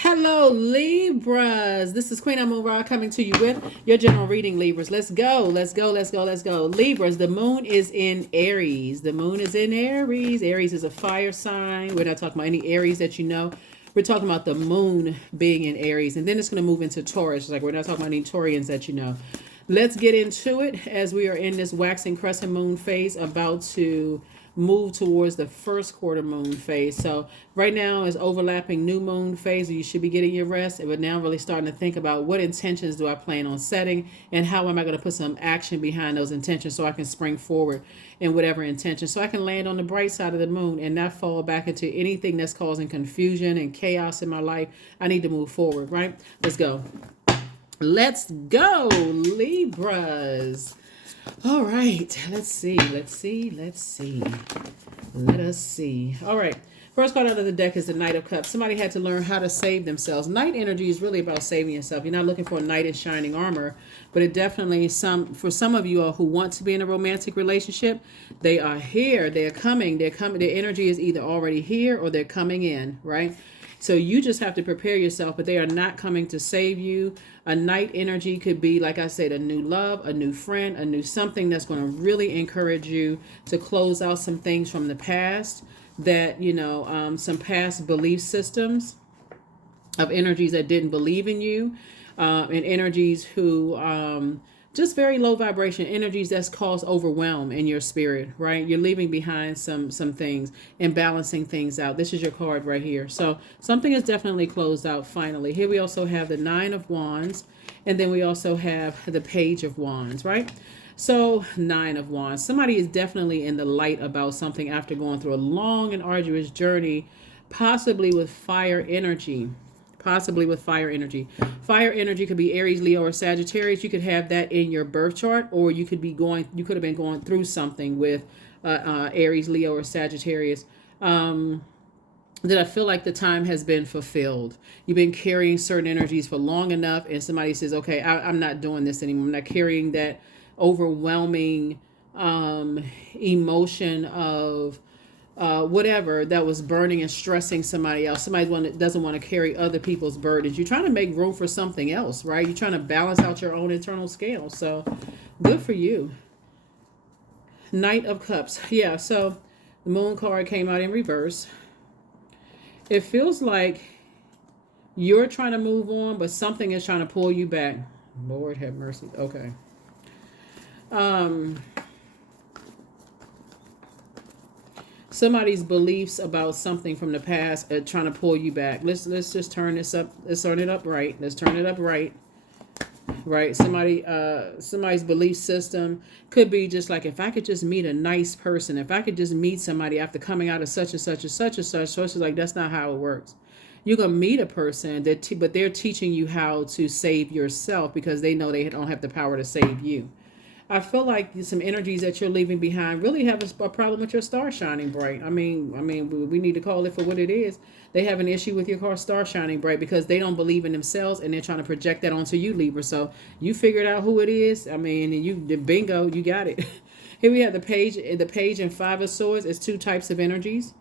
Hello, Libras. This is Queen Amun Ra coming to you with your general reading, Libras. Let's go. Let's go. Let's go. Let's go. Libras, the moon is in Aries. The moon is in Aries. Aries is a fire sign. We're not talking about any Aries that you know. We're talking about the moon being in Aries. And then it's going to move into Taurus. Like, we're not talking about any Taurians that you know. Let's get into it as we are in this waxing crescent moon phase, about to move towards the first quarter moon phase. So right now is overlapping new moon phase. You should be getting your rest, but now really starting to think about what intentions do I plan on setting, and how am I going to put some action behind those intentions so I can spring forward in whatever intention, so I can land on the bright side of the moon and not fall back into anything that's causing confusion and chaos in my life. I need to move forward, right? Let's go. Let's go, Libras. All right, let's see. Let us see. All right, first card out of the deck is the Knight of Cups. Somebody had to learn how to save themselves. Knight energy is really about saving yourself. You're not looking for a knight in shining armor, but it definitely, for some of you all who want to be in a romantic relationship, they are here. They're coming. Their energy is either already here or they're coming in, right? So you just have to prepare yourself, but they are not coming to save you. A knight energy could be, like I said, a new love, a new friend, a new something that's going to really encourage you to close out some things from the past, that, some past belief systems of energies that didn't believe in you, and energies who just very low vibration energies that's caused overwhelm in your spirit, right? You're leaving behind some things and balancing things out. This is your card right here. So something is definitely closed out finally. Here we also have the Nine of Wands, and then we also have the Page of Wands, right? So Nine of Wands. Somebody is definitely in the light about something after going through a long and arduous journey, possibly with fire energy. Fire energy. Fire energy could be Aries, Leo, or Sagittarius. You could have that in your birth chart, or you could have been going through something with Aries, Leo, or Sagittarius. That I feel like the time has been fulfilled. You've been carrying certain energies for long enough, and somebody says, okay, I'm not doing this anymore. I'm not carrying that overwhelming emotion of whatever that was burning and stressing somebody else. Somebody that doesn't want to carry other people's burdens. You're trying to make room for something else, right? You're trying to balance out your own internal scale. So good for you. Knight of Cups. Yeah, so the moon card came out in reverse. It feels like you're trying to move on, but something is trying to pull you back. Lord have mercy. Okay. Somebody's beliefs about something from the past are trying to pull you back. Let's just turn this up. Let's turn it up right. Let's turn it up right. Right. Somebody's belief system could be just like, if I could just meet a nice person, if I could just meet somebody after coming out of such and such and such and such. So it's like, that's not how it works. You're gonna meet a person but they're teaching you how to save yourself, because they know they don't have the power to save you. I feel like some energies that you're leaving behind really have a problem with your star shining bright. I mean, we need to call it for what it is. They have an issue with your car star shining bright because they don't believe in themselves, and they're trying to project that onto you, Libra. So you figured out who it is. I mean, bingo, you got it. Here we have the page and Five of Swords. It's two types of energies,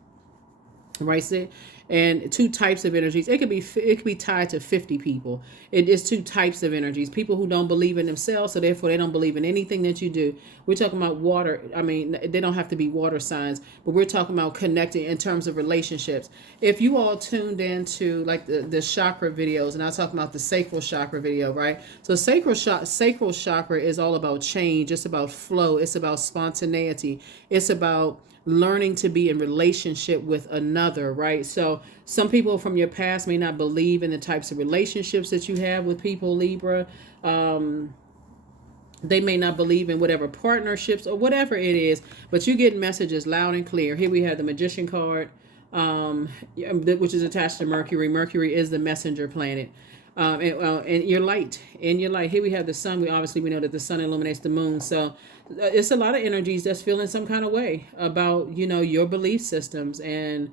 right? So, and two types of energies. It could be tied to 50 people. It is two types of energies. People who don't believe in themselves, so therefore they don't believe in anything that you do. We're talking about water. I mean, they don't have to be water signs, but we're talking about connecting in terms of relationships. If you all tuned into like the chakra videos, and I was talking about the sacral chakra video, right? So sacral chakra is all about change. It's about flow. It's about spontaneity. It's about learning to be in relationship with another, right? So some people from your past may not believe in the types of relationships that you have with people, Libra. They may not believe in whatever partnerships or whatever it is, but you get messages loud and clear. Here we have the Magician card, which is attached to Mercury. Mercury is the messenger planet. And your light. Here we have the sun. We know that the sun illuminates the moon. So it's a lot of energies that's feeling some kind of way about, your belief systems and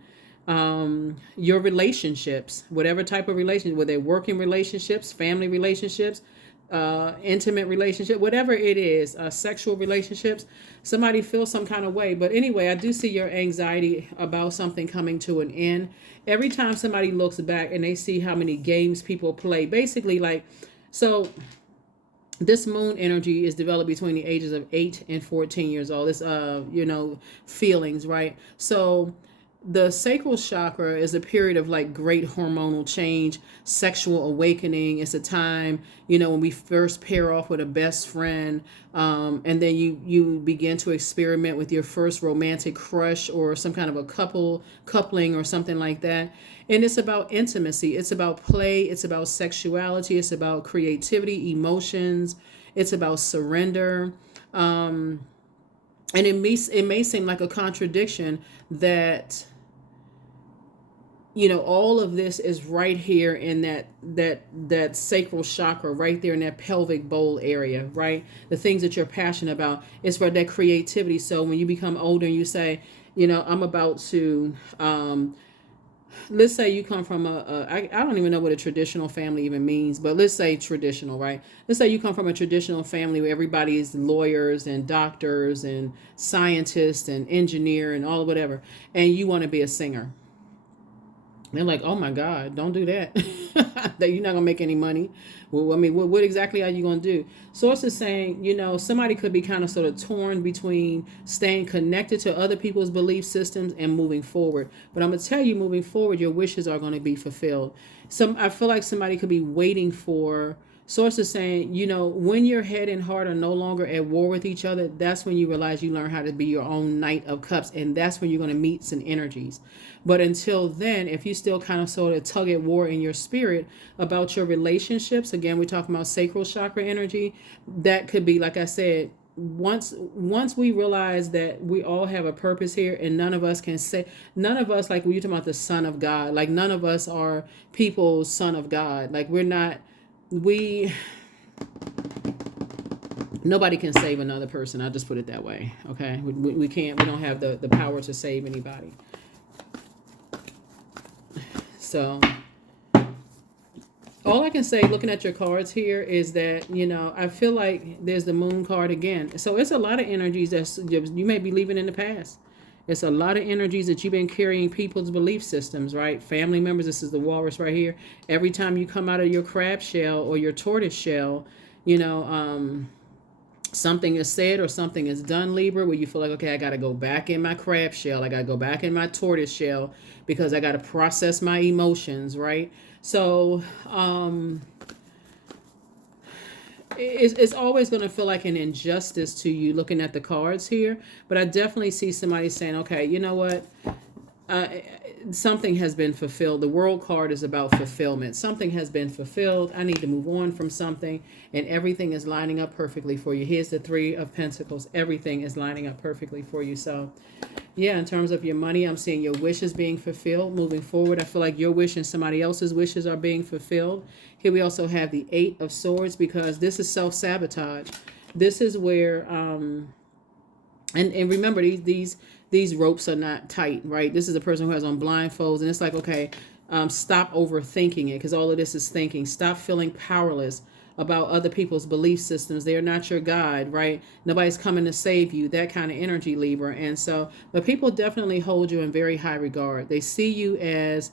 your relationships, whatever type of relationship, whether they're working relationships, family relationships. intimate relationship, whatever it is, sexual relationships, somebody feels some kind of way. But anyway, I do see your anxiety about something coming to an end. Every time somebody looks back and they see how many games people play, basically, like, so this moon energy is developed between the ages of 8 and 14 years old. This, feelings, right? So the sacral chakra is a period of like great hormonal change, sexual awakening. It's a time, when we first pair off with a best friend, and then you begin to experiment with your first romantic crush or some kind of a coupling or something like that. And it's about intimacy. It's about play. It's about sexuality. It's about creativity, emotions. It's about surrender. And it may seem like a contradiction that all of this is right here in that sacral chakra, right there in that pelvic bowl area, right? The things that you're passionate about, it's for that creativity. So when you become older and you say, I'm about to, let's say you come from I don't even know what a traditional family even means, but let's say traditional, right? Let's say you come from a traditional family where everybody is lawyers and doctors and scientists and engineer and all whatever, and you want to be a singer. They're like, oh my God, don't do that. That you're not gonna make any money. Well, I mean, what exactly are you gonna do? Source is saying, somebody could be kind of sort of torn between staying connected to other people's belief systems and moving forward. But I'm gonna tell you, moving forward, your wishes are gonna be fulfilled. I feel like somebody could be waiting for. Source is saying, when your head and heart are no longer at war with each other, that's when you realize you learn how to be your own Knight of Cups, and that's when you're going to meet some energies. But until then, if you still kind of sort of tug at war in your spirit about your relationships, again, we're talking about sacral chakra energy, that could be, like I said, once we realize that we all have a purpose here, and none of us, like when you're talking about the son of God, like none of us are people's son of God. Like nobody can save another person. I'll just put it that way. Okay. We can't, we don't have the power to save anybody. So all I can say, looking at your cards here, is that, I feel like there's the moon card again. So it's a lot of energies that you may be leaving in the past. It's a lot of energies that you've been carrying people's belief systems, right? Family members, this is the walrus right here. Every time you come out of your crab shell or your tortoise shell, something is said or something is done, Libra, where you feel like, okay, I got to go back in my crab shell. I got to go back in my tortoise shell because I got to process my emotions, right? So, it's always going to feel like an injustice to you looking at the cards here, but I definitely see somebody saying, okay, you know what, something has been fulfilled. The world card is about fulfillment. Something has been fulfilled. I need to move on from something, and everything is lining up perfectly for you. Here's the 3 of Pentacles. Everything is lining up perfectly for you. So yeah, in terms of your money, I'm seeing your wishes being fulfilled moving forward. I feel like your wish and somebody else's wishes are being fulfilled. Here we also have the 8 of Swords, because this is self-sabotage. This is where, and remember, these ropes are not tight, right? This is a person who has on blindfolds, and it's like, okay, stop overthinking it, because all of this is thinking. Stop feeling powerless about other people's belief systems. They're not your guide, right? Nobody's coming to save you, that kind of energy, Libra. And so, but people definitely hold you in very high regard. They see you as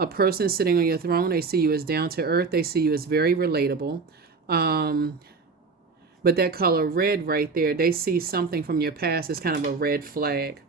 a person sitting on your throne. They see you as down to earth. They see you as very relatable. But that color red right there, they see something from your past as kind of a red flag,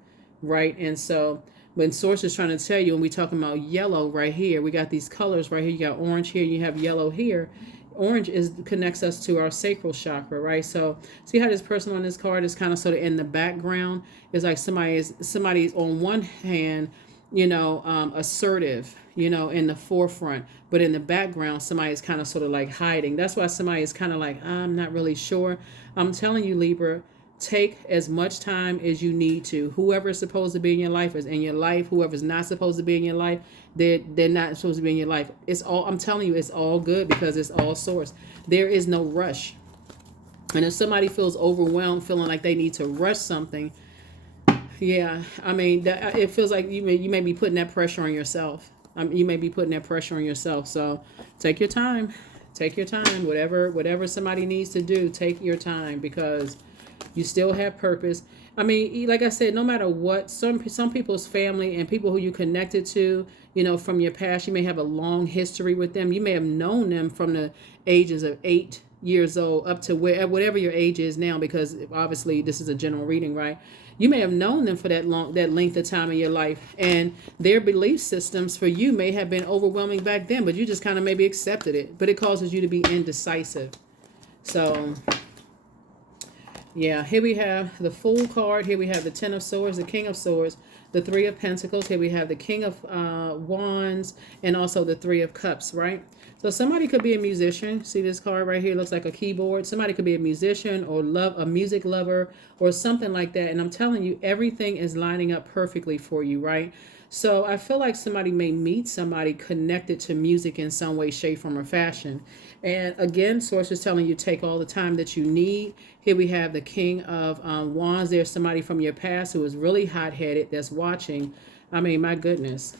right? And so when Source is trying to tell you, when we're talking about yellow right here, we got these colors right here. You got orange here, you have yellow here. Orange connects us to our sacral chakra, right? So see how this person on this card is kind of sort of in the background. It's like somebody's on one hand, assertive, in the forefront, but in the background, somebody's kind of sort of like hiding. That's why somebody is kind of like, I'm not really sure. I'm telling you, Libra, take as much time as you need to. Whoever is supposed to be in your life is in your life. Whoever's not supposed to be in your life, they're not supposed to be in your life. It's all, I'm telling you, it's all good, because it's all Source. There is no rush. And if somebody feels overwhelmed, feeling like they need to rush something, yeah, I mean, it feels like you may be putting that pressure on yourself. You may be putting that pressure on yourself. So take your time. Take your time. Whatever somebody needs to do, take your time, because you still have purpose. I mean, like I said, no matter what, some people's family and people who you connected to, from your past, you may have a long history with them. You may have known them from the ages of 8 years old up to whatever your age is now, because obviously this is a general reading, right? You may have known them for that length of time in your life, and their belief systems for you may have been overwhelming back then, but you just kind of maybe accepted it. But it causes you to be indecisive. So yeah, here we have the Fool card. Here we have the Ten of Swords, the King of Swords, the Three of Pentacles. Here we have the King of Wands, and also the Three of Cups, right? So somebody could be a musician. See this card right here? Looks like a keyboard. Somebody could be a musician or a music lover or something like that. And I'm telling you, everything is lining up perfectly for you, right? So I feel like somebody may meet somebody connected to music in some way, shape, form, or fashion. And again, Source is telling you, take all the time that you need. Here we have the King of Wands. There's somebody from your past who is really hot-headed that's watching. I mean, my goodness.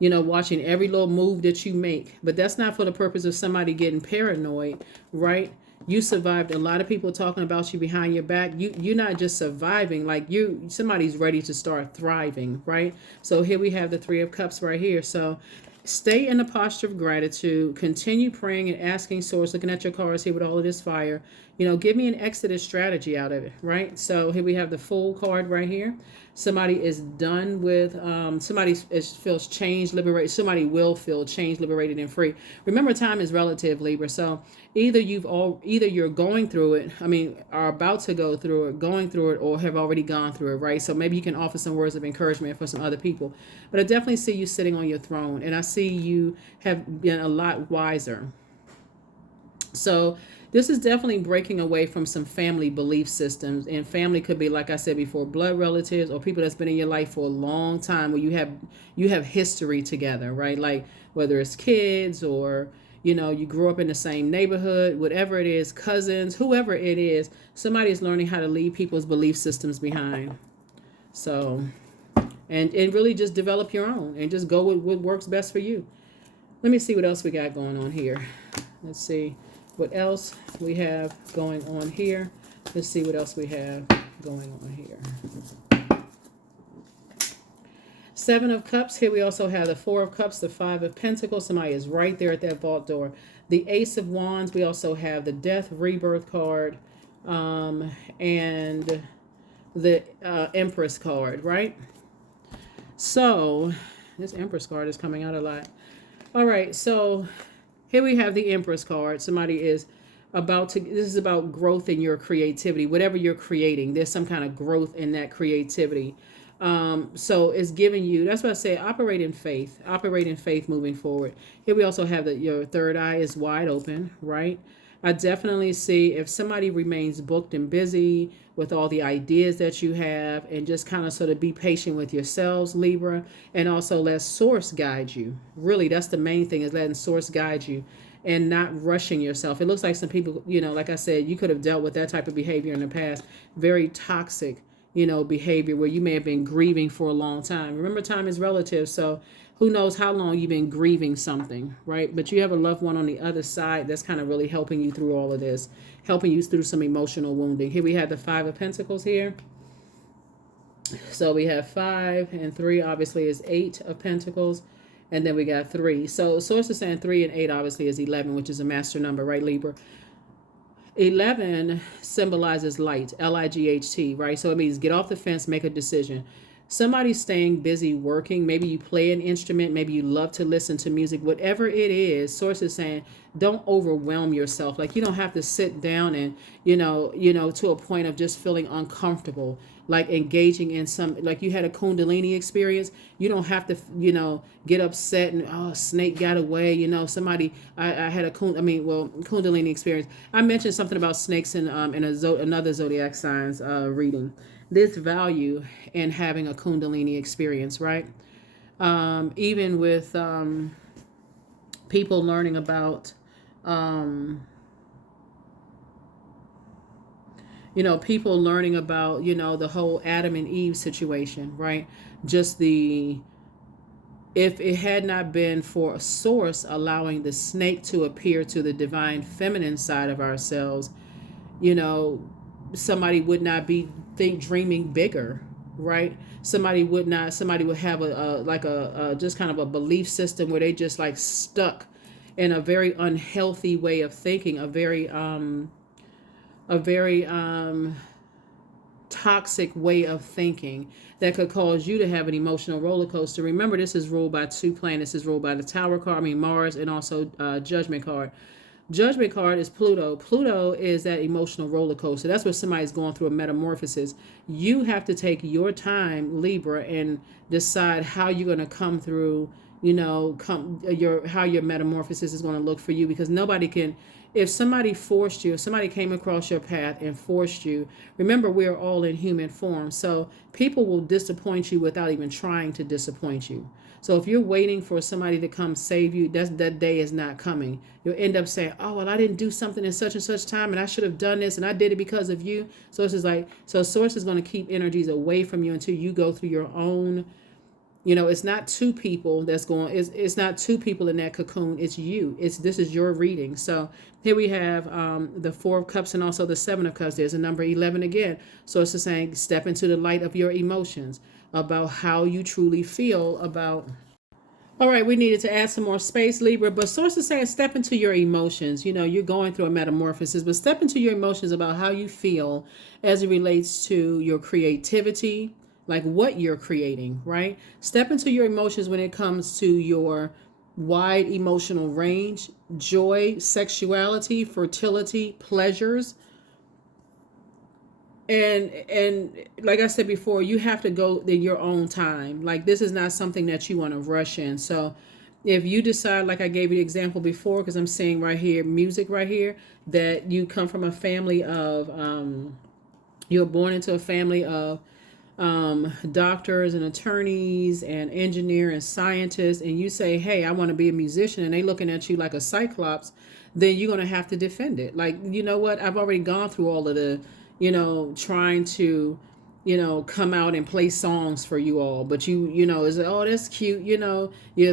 Watching every little move that you make. But that's not for the purpose of somebody getting paranoid, right? You survived. A lot of people talking about you behind your back. You're not just surviving, like somebody's ready to start thriving, right? So here we have the Three of Cups right here. So stay in a posture of gratitude. Continue praying and asking Source, looking at your cards here with all of this fire. Give me an exodus strategy out of it, right? So here we have the Fool card right here. Somebody is done with, somebody feels changed, liberated. Somebody will feel changed, liberated, and free. Remember, time is relative, Libra. So either you're going through it, are about to go through it, going through it, or have already gone through it, right? So maybe you can offer some words of encouragement for some other people. But I definitely see you sitting on your throne, and I see you have been a lot wiser. So this is definitely breaking away from some family belief systems, and family could be, like I said before, blood relatives or people that's been in your life for a long time, where you have history together, right? Like whether it's kids or you grew up in the same neighborhood, whatever it is, cousins, whoever it is, somebody is learning how to leave people's belief systems behind. So, and really just develop your own and just go with what works best for you. Let me see what else we got going on here. Let's see what else we have going on here. Let's see what else we have going on here. Seven of Cups. Here we also have the Four of Cups, the Five of Pentacles. Somebody is right there at that vault door. The Ace of Wands. We also have the Death, Rebirth card, and the Empress card, right? So this Empress card is coming out a lot. All right, so here we have the Empress card. Somebody is this is about growth in your creativity. Whatever you're creating, there's some kind of growth in that creativity. So it's giving you, that's what I say, operate in faith moving forward. Here we also have your third eye is wide open, right? I definitely see if somebody remains booked and busy with all the ideas that you have, and just kind of sort of be patient with yourselves, Libra, and also let Source guide you. Really, that's the main thing, is letting Source guide you and not rushing yourself. It looks like some people, like I said, you could have dealt with that type of behavior in the past. Very toxic, behavior where you may have been grieving for a long time. Remember, time is relative. So who knows how long you've been grieving something, right? But you have a loved one on the other side that's kind of really helping you through all of this, helping you through some emotional wounding. Here we have the Five of Pentacles here. So we have 5 and 3, obviously, is 8 of Pentacles. And then we got 3. So Source is saying 3 and 8 obviously is 11, which is a master number, right, Libra? 11 symbolizes light, L-I-G-H-T, right? So it means get off the fence, make a decision. Somebody's staying busy working. Maybe you play an instrument. Maybe you love to listen to music. Whatever it is, Source is saying, don't overwhelm yourself. Like, you don't have to sit down and, to a point of just feeling uncomfortable, like engaging in some, like you had a Kundalini experience. You don't have to, get upset and, oh, snake got away. Somebody, I had Kundalini experience. I mentioned something about snakes in another Zodiac signs reading. This value in having a Kundalini experience, right? Even with people learning about, people learning about, the whole Adam and Eve situation, right? Just the if it had not been for a source allowing the snake to appear to the divine feminine side of ourselves, you know, somebody would not be dreaming bigger, right? Somebody would have a just kind of a belief system where they just like stuck in a very unhealthy way of thinking, a very toxic way of thinking that could cause you to have an emotional roller coaster. Remember, this is ruled by two planets. This is ruled by the Tower card, Mars, and also Judgment card. Judgment card is Pluto. Pluto is that emotional roller coaster. That's where somebody's going through a metamorphosis. You have to take your time, Libra, and decide how you're going to come through, how your metamorphosis is going to look for you, because nobody can. If somebody forced you, if somebody came across your path and forced you, remember, we're all in human form. So people will disappoint you without even trying to disappoint you. So if you're waiting for somebody to come save you, that day is not coming. You'll end up saying, oh, well, I didn't do something in such and such time, and I should have done this, and I did it because of you. So it's just like, so Source is going to keep energies away from you until you go through your own. It's not two people it's not two people in that cocoon. It's you. This is your reading. So here we have the Four of Cups and also the Seven of Cups. There's a number 11 again. So it's just saying, step into the light of your emotions, about how you truly feel about. All right, we needed to add some more space, Libra, but Source is saying step into your emotions. You're going through a metamorphosis, but step into your emotions about how you feel as it relates to your creativity, like what you're creating, right? Step into your emotions when it comes to your wide emotional range, joy, sexuality, fertility, pleasures. And like I said before, you have to go in your own time. Like, this is not something that you want to rush in. So if you decide, like I gave you the example before, because I'm seeing right here, music right here, that you come from a family of, you're born into a family of doctors and attorneys and engineer and scientists, and you say, hey, I want to be a musician, and they looking at you like a cyclops, then you're going to have to defend it. Like, you know what? I've already gone through all of the, trying to, come out and play songs for you all. But it's like, oh, that's cute. You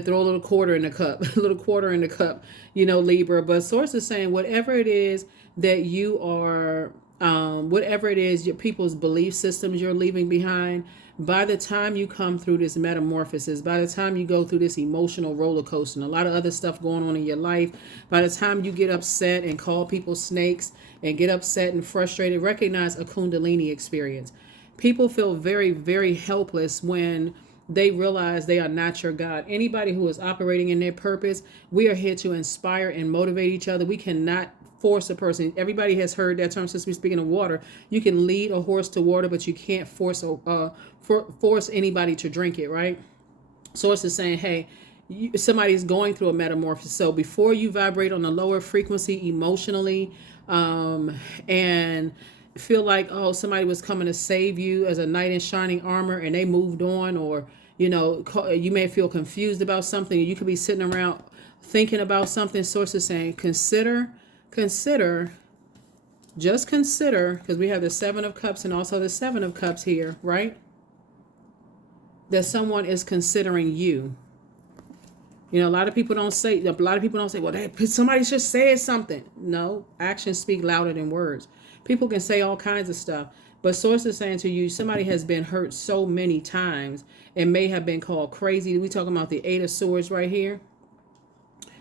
throw a little quarter in the cup, a little quarter in the cup, Libra. But Source is saying whatever it is that you are, whatever it is, your people's belief systems you're leaving behind, by the time you come through this metamorphosis, by the time you go through this emotional roller coaster and a lot of other stuff going on in your life, by the time you get upset and call people snakes and get upset and frustrated, recognize a Kundalini experience. People feel very, very helpless when they realize they are not your God. Anybody who is operating in their purpose, we are here to inspire and motivate each other. We cannot force a person. Everybody has heard that term since we're speaking of water. You can lead a horse to water, but you can't force anybody to drink it, right? So it's just saying, hey, somebody's going through a metamorphosis. So before you vibrate on a lower frequency emotionally, and feel like, oh, somebody was coming to save you as a knight in shining armor and they moved on, or you may feel confused about something. You could be sitting around thinking about something. Source is saying, consider, just consider, because we have the Seven of Cups and also the Seven of Cups here, right? That someone is considering you. A lot of people don't say, well, somebody just said something. No, actions speak louder than words. People can say all kinds of stuff, but Source is saying to you, somebody has been hurt so many times and may have been called crazy. We talking about the Eight of Swords right here.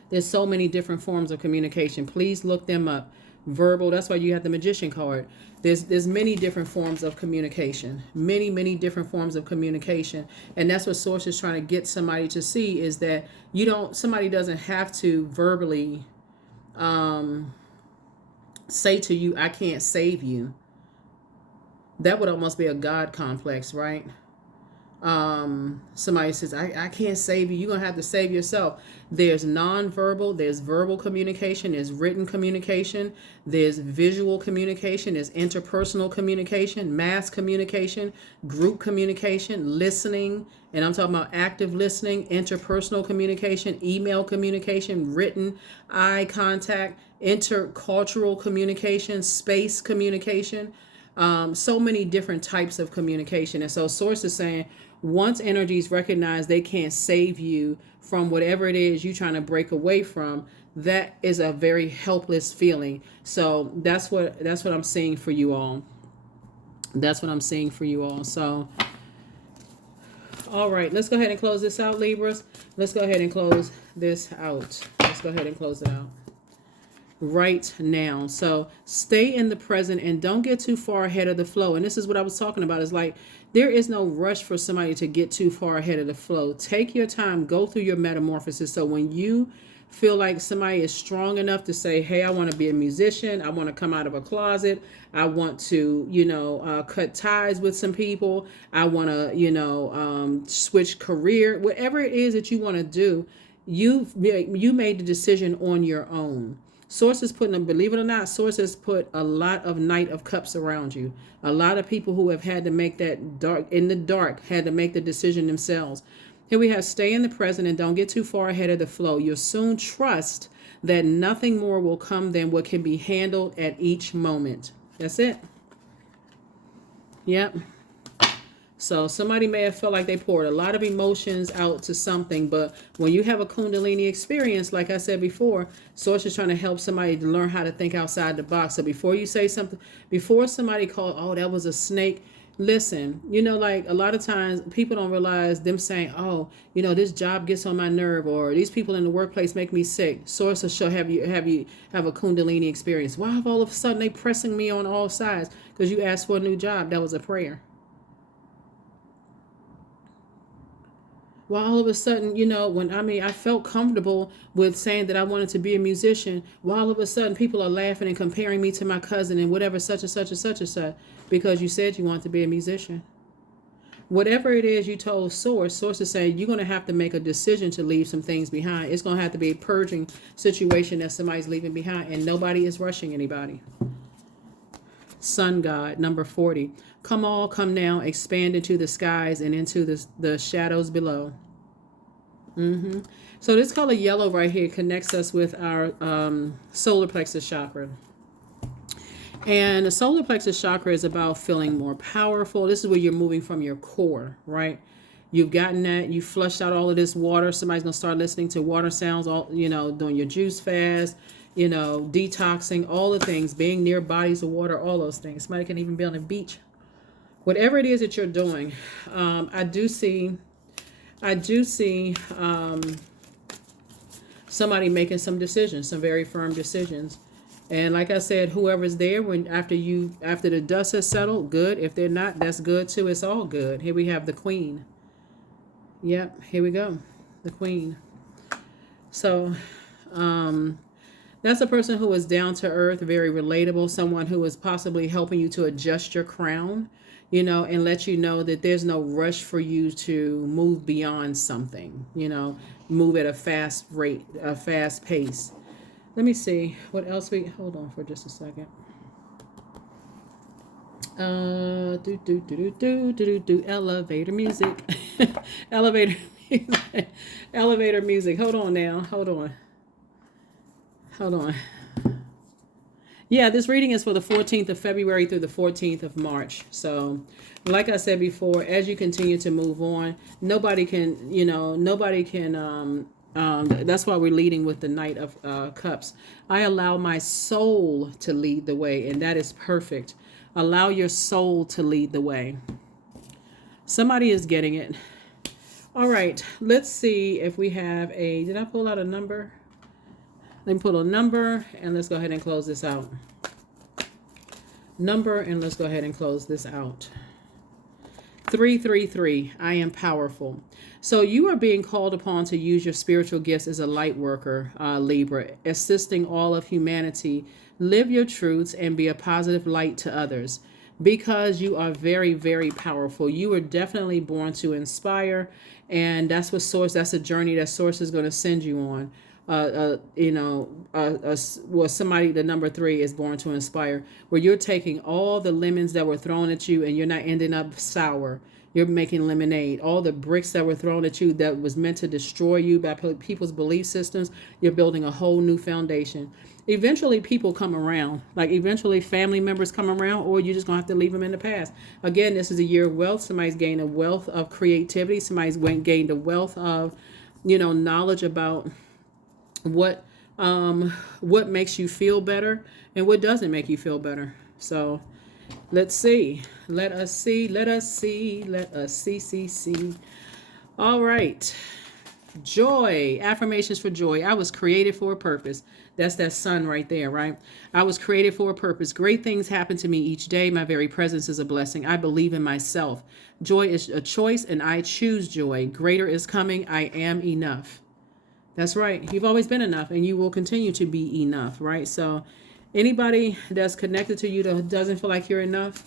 There's so many different forms of communication. Please look them up. Verbal, that's why you have the Magician card. There's many different forms of communication. Many different forms of communication. And that's what Source is trying to get somebody to see, is that somebody doesn't have to verbally say to you, I can't save you. That would almost be a God complex, right? Somebody says, I can't save you. You're going to have to save yourself. There's nonverbal, there's verbal communication, there's written communication, there's visual communication, there's interpersonal communication, mass communication, group communication, listening, and I'm talking about active listening, interpersonal communication, email communication, written, eye contact, intercultural communication, space communication. So many different types of communication. And so Source is saying, once energies recognize they can't save you from whatever it is you're trying to break away from, that is a very helpless feeling. So that's what I'm seeing for you all. That's what I'm seeing for you all. So, all right, let's go ahead and close this out, Libras. Let's go ahead and close this out. Let's go ahead and close it out right now. So stay in the present and don't get too far ahead of the flow. And this is what I was talking about. Is like, there is no rush for somebody to get too far ahead of the flow. Take your time, go through your metamorphosis. So when you feel like somebody is strong enough to say, hey, I want to be a musician, I want to come out of a closet, I want to, cut ties with some people, I want to, switch career, whatever it is that you want to do, you made the decision on your own. Source is putting, believe it or not, Source has put a lot of Knight of Cups around you. A lot of people who have had to make that dark, had to make the decision themselves. Here we have, stay in the present and don't get too far ahead of the flow. You'll soon trust that nothing more will come than what can be handled at each moment. That's it. Yep. So somebody may have felt like they poured a lot of emotions out to something, but when you have a Kundalini experience, like I said before, Source is trying to help somebody to learn how to think outside the box. So before you say something, before somebody called, oh, that was a snake, listen, like a lot of times people don't realize them saying, oh, this job gets on my nerve, or these people in the workplace make me sick. Source will show have you have a Kundalini experience. Why have all of a sudden they pressing me on all sides? Because you asked for a new job. That was a prayer. Well, all of a sudden, when I felt comfortable with saying that I wanted to be a musician, while all of a sudden people are laughing and comparing me to my cousin and whatever, such and such and such and such, because you said you want to be a musician. Whatever it is you told Source is saying you're going to have to make a decision to leave some things behind. It's going to have to be a purging situation that somebody's leaving behind, and nobody is rushing anybody. Sun God, number 40. Come all, come now, expand into the skies and into the shadows below. So this color yellow right here connects us with our solar plexus chakra. And the solar plexus chakra is about feeling more powerful. This is where you're moving from your core, right? You've gotten that. You flushed out all of this water. Somebody's going to start listening to water sounds, all doing your juice fast, detoxing, all the things, being near bodies of water, all those things. Somebody can even be on the beach. Whatever it is that you're doing, I do see somebody making some decisions, some very firm decisions. And like I said, whoever's there, after the dust has settled, good. If they're not, that's good too. It's all good. Here we have the Queen. Yep, here we go. The Queen. So, that's a person who is down to earth, very relatable, someone who is possibly helping you to adjust your crown, and let you know that there's no rush for you to move beyond something, move at a fast rate, a fast pace. Let me see what else hold on for just a second. Elevator music. Elevator music. Hold on now. Hold on. Yeah, this reading is for the 14th of February through the 14th of March. So, like I said before, as you continue to move on, nobody can, that's why we're leading with the Knight of Cups. I allow my soul to lead the way, and that is perfect. Allow your soul to lead the way. Somebody is getting it. All right, let's see if we have did I pull out a number? Let me pull a number, and let's go ahead and close this out. Number, and let's go ahead and close this out. 333, I am powerful. So you are being called upon to use your spiritual gifts as a light worker, Libra, assisting all of humanity. Live your truths and be a positive light to others, because you are very, very powerful. You were definitely born to inspire, and that's a journey that Source is going to send you on. Somebody, the number 3 is born to inspire, where you're taking all the lemons that were thrown at you and you're not ending up sour. You're making lemonade. All the bricks that were thrown at you that was meant to destroy you by people's belief systems, you're building a whole new foundation. Eventually, people come around. Like, eventually, family members come around, or you're just going to have to leave them in the past. Again, this is a year of wealth. Somebody's gained a wealth of creativity. Somebody's gained a wealth of, knowledge about what makes you feel better and what doesn't make you feel better. So let's see. Let us see. Let us see. Let us see. All right. Joy. Affirmations for joy. I was created for a purpose. That's that sun right there, right? I was created for a purpose. Great things happen to me each day. My very presence is a blessing. I believe in myself. Joy is a choice, and I choose joy. Greater is coming. I am enough. That's right. You've always been enough, and you will continue to be enough, right? So anybody that's connected to you that doesn't feel like you're enough,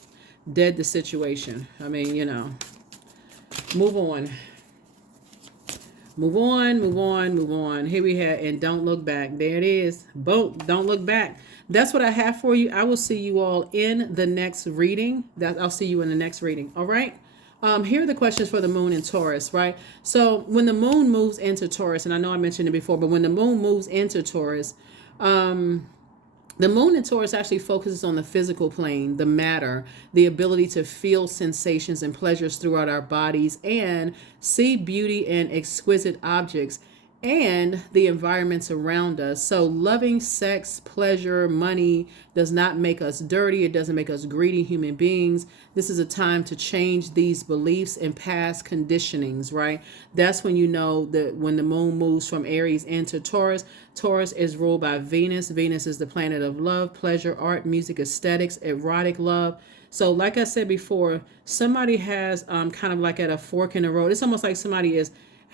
dead the situation. I mean, move on. Move on. Here we have, and don't look back. There it is. Boom. Don't look back. That's what I have for you. I will see you all in the next reading. I'll see you in the next reading. All right. Here are the questions for the moon in Taurus, right? So when the moon moves into Taurus, and I know I mentioned it before, but when the moon moves into Taurus, the moon in Taurus actually focuses on the physical plane, the matter, the ability to feel sensations and pleasures throughout our bodies and see beauty in exquisite objects and the environments around us. So loving sex, pleasure, money does not make us dirty. It doesn't make us greedy human beings. This is a time to change these beliefs and past conditionings, right? That's when you know that when the moon moves from Aries into Taurus, Taurus is ruled by Venus. Venus is the planet of love, pleasure, art, music, aesthetics, erotic love. So like I said before, somebody has kind of like at a fork in the road. It's almost like somebody is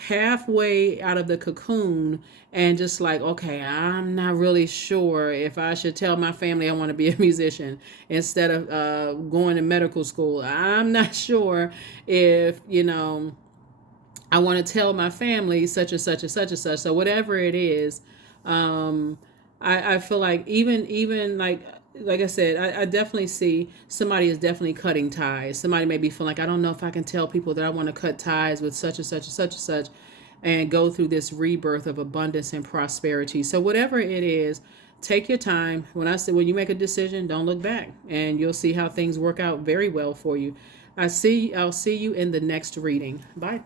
halfway out of the cocoon and just like, okay, I'm not really sure if I should tell my family I want to be a musician instead of going to medical school. I'm not sure if, I want to tell my family such and such and such and such. So whatever it is, I feel like even like I said, I definitely see somebody is definitely cutting ties. Somebody may be feeling like, I don't know if I can tell people that I want to cut ties with such and such and such and such and go through this rebirth of abundance and prosperity. So whatever it is, take your time. When you make a decision, don't look back, and you'll see how things work out very well for you. I'll see you in the next reading. Bye.